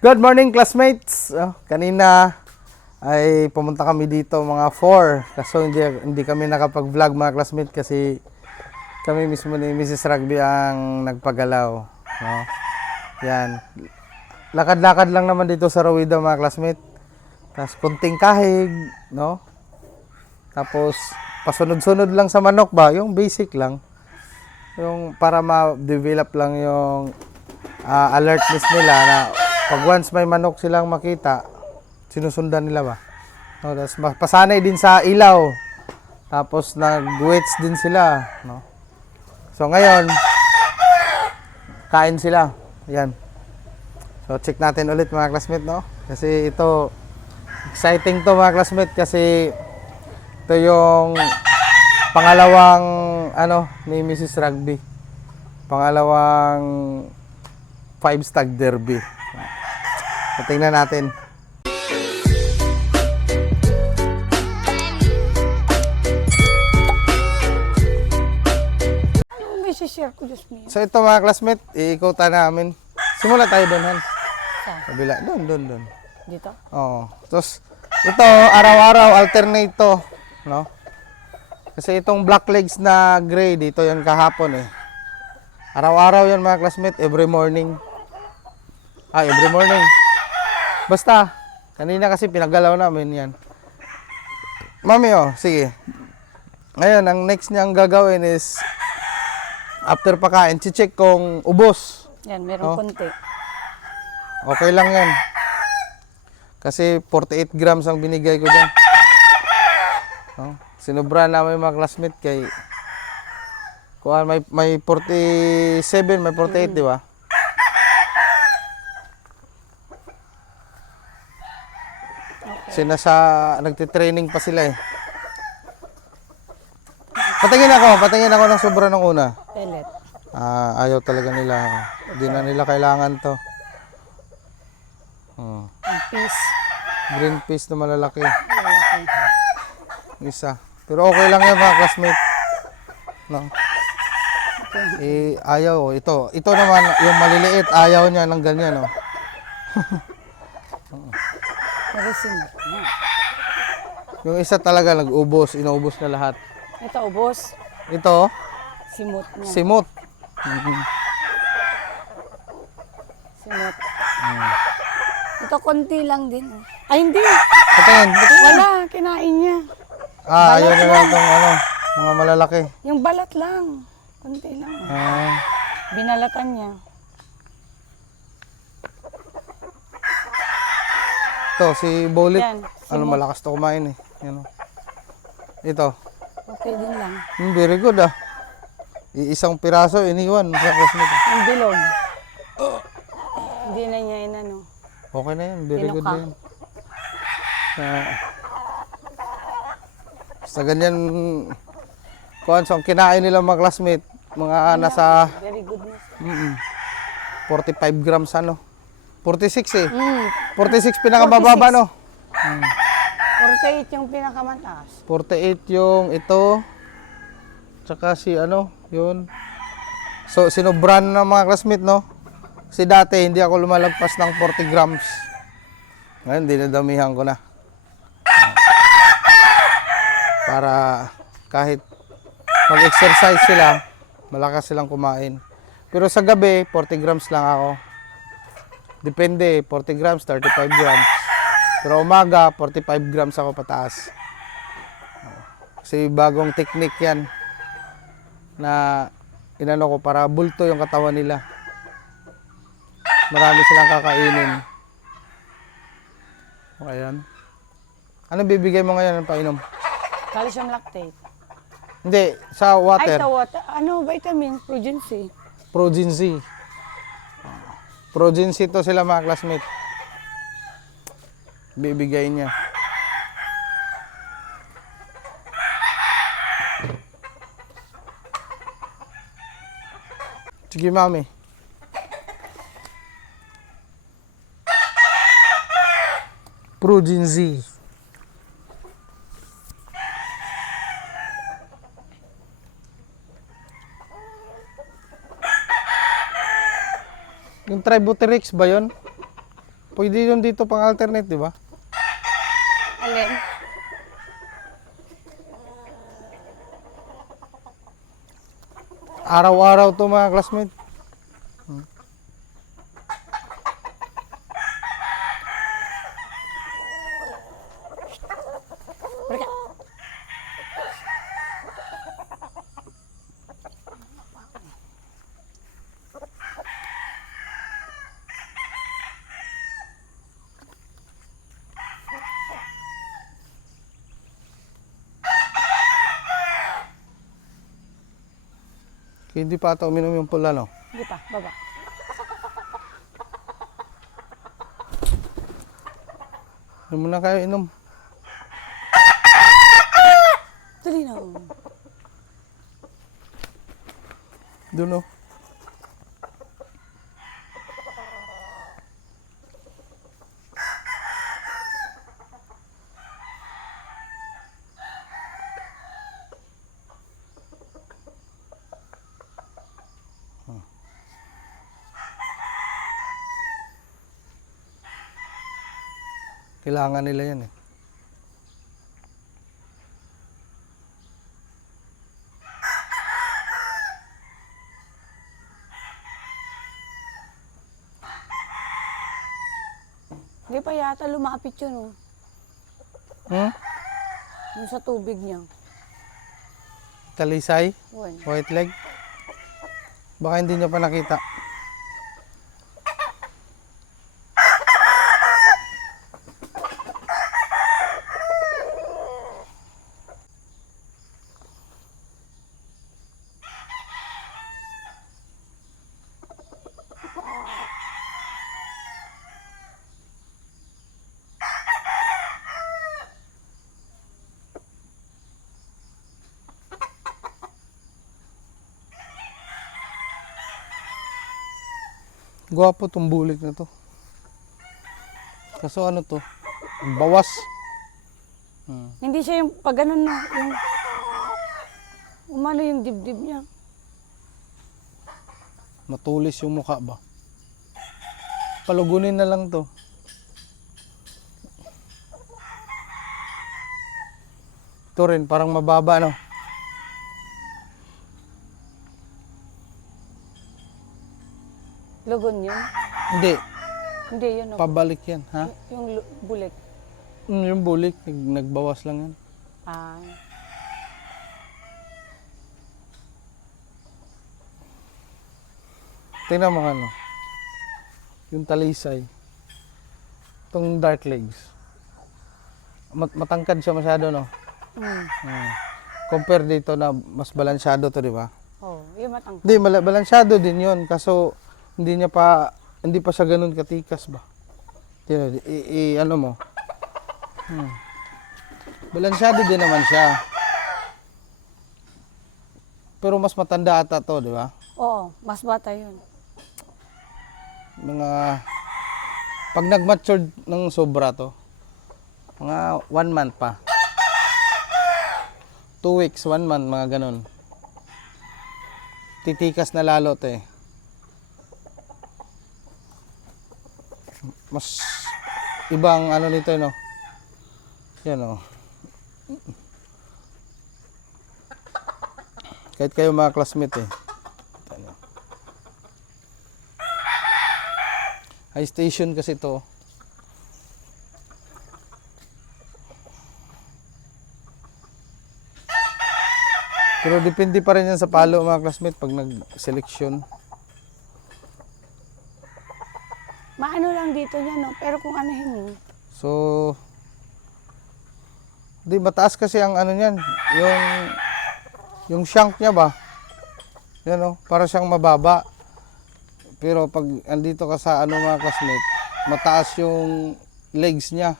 Good morning, classmates. Kanina ay pumunta kami dito mga 4. Kaso hindi kami nakapag-vlog mga classmates kasi kami mismo ni Mrs. Rugby ang nagpagalaw. No? Yan. Lakad-lakad lang naman dito sa Rawida mga classmates. Tapos kunting kahig, no? Tapos pasunod-sunod lang sa manok ba? Yung basic lang. Yung para ma-develop lang yung alertness nila na pag once may manok silang makita, sinusundan nila ba? No, tapos pasanay din sa ilaw. Tapos nag-waits din sila, no? So ngayon, kain sila. Yan. So check natin ulit mga classmates, no? Kasi ito exciting to mga classmates kasi ito yung pangalawang ni Mrs. Rugby. Pangalawang 5-stag derby. So, tingnan natin. Ano may share ko, Diyos mo? So ito mga classmate, iikutan namin. Simula tayo doon, Han. Saan? Kabila. Doon. Dito? Oo. Tapos, ito, araw-araw, alternate to. No? Kasi itong black legs na gray, dito yan kahapon eh. Araw-araw yan mga classmate, every morning. Every morning. Basta, kanina kasi pinagalaw namin yan. Mami, sige. Ngayon, ang next niyang gagawin is, after pakain, check kung ubos. Yan, meron konti. Okay lang yan. Kasi 48 grams ang binigay ko dyan. No? Sinubra namin mga classmate kay kuan may 47, may 48, di ba? Okay. Nagtitraining pa sila eh. Patingin ako ng sobra nung una. Pellet. Ayaw talaga nila. Hindi na nila kailangan to. Ang piece. Green peas na malalaki. Lalaki. Isa. Pero okay lang yan mga classmate. No? Ayaw. Ito naman, yung maliliit, ayaw niya ng ganyan. No? Narisin. Yung isa talaga nag-ubos. Inaubos na lahat. Ito, ubos. Ito, Simot niya. simot. Simot. Ito, konti lang din. Ay, hindi. Patingin. Wala, kinain niya. Ayaw niya lang itong mga malalaki. Yung balat lang. Konti lang. Binalatan niya. Ito, si Bolit. Yan, simot. Malakas to kumain eh. Yan, ito. Okay din lang. Very good Isang piraso, iniwan. Yung bilog. Hindi na niya inano. Okay na yan. Very good na yan. Sa ganyan, so, kinain nila mga classmate, mga nasa Very good na. 45 grams 46 eh. 46 pinakamababa 46. no? 48 yung pinakamataas. 48 yung ito. Tsaka si yun. So, sinubran ng mga classmate, no? Kasi dati, hindi ako lumalagpas ng 40 grams. Ngayon, dinadamihan ko na. Para kahit mag-exercise sila, malakas silang kumain. Pero sa gabi, 40 grams lang ako. Depende, 40 grams, 35 grams. Pero umaga, 45 grams ako pataas. Kasi bagong technique yan na inano ko para bulto yung katawan nila. Marami silang kakainin. Okay yan. Anong bibigay mo ngayon ng painom? Calcium lactate. Hindi, sa Ay, water. sa water. Ano, vitamin, Progency. Progency. Progency to sila mga classmate. Bibigay niya. Sige, mami. Progency. Yung Tributerex ba yun? Pwede yun dito pang alternate, di ba? Alin? Araw-araw to mga classmate. Balik ka. Kaya hindi pa ata uminom yung pula, no? Hindi pa, baba. Hindi mo na kayo inom. Dali na. Doon, no? Kailangan nila yan eh. Hindi pa yata lumapit yun, oh. Hmm? Yung sa tubig niya. Talisay? Yun. White leg? Baka hindi nyo pa nakita. Gwapo tong bulik na to. Kaso ano to? Bawas. Hindi siya yung pag ganun na, yung umano yung dibdib niya. Matulis yung mukha ba? Palugunin na lang to. Ito rin, parang mababa, no? Lugon yun? Hindi, Hindi, yun. Oh. pabalik yan, ha? Yung bulik. Yung bulik, nagbawas lang yan. Ah. Tingnan mo ano, yung talisay. Itong dark legs. Matangkad siya masyado, no? Hmm. Compare dito na mas balansyado to, di ba? Oh, yung matangkad. Hindi, balansyado din yun. Kaso, hindi pa siya ganun katikas ba? Tingnan, ano mo. Balansyado din naman siya. Pero mas matanda ata to, di ba? Oo, mas bata yun. Pag nag-matured ng sobra to, mga 1 month pa. 2 weeks, 1 month, mga ganun. Titikas na lalo to eh. Mas ibang ano nito, no? Yan, oh. Kahit kayo mga classmate eh. Ano. High station kasi to. Pero depende pa rin yan sa palo mga classmate pag nag-selection. Maano lang dito niya, no? Pero kung ano yun, So, di mataas kasi ang ano niyan, yung shank niya ba? Yan oh, para siyang mababa. Pero pag andito ka sa ano mga classmate, mataas yung legs niya.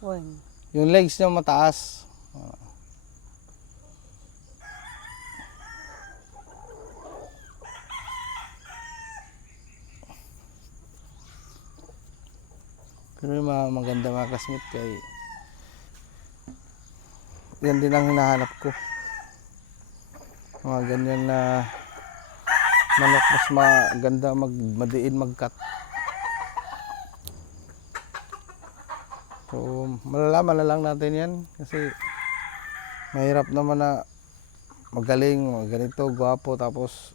yun. Yung legs niya mataas. Pero yung mga maganda mga classmate kay yan din ang hinahanap ko. Mga ganyan na manok mas maganda madiin mag-cut. So, malalaman na lang natin yan kasi mahirap naman na magaling, ganito, gwapo, tapos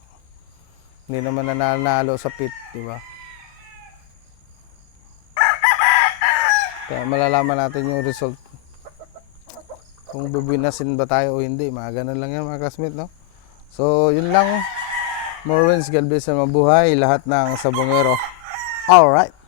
hindi naman nanalo sa pit, di ba? Kaya malalaman natin yung result. Kung bibinasin ba tayo o hindi, mga ganun lang yan mga classmate, no? So, yun lang. More wins, God bless na mabuhay lahat ng sabongero. Alright.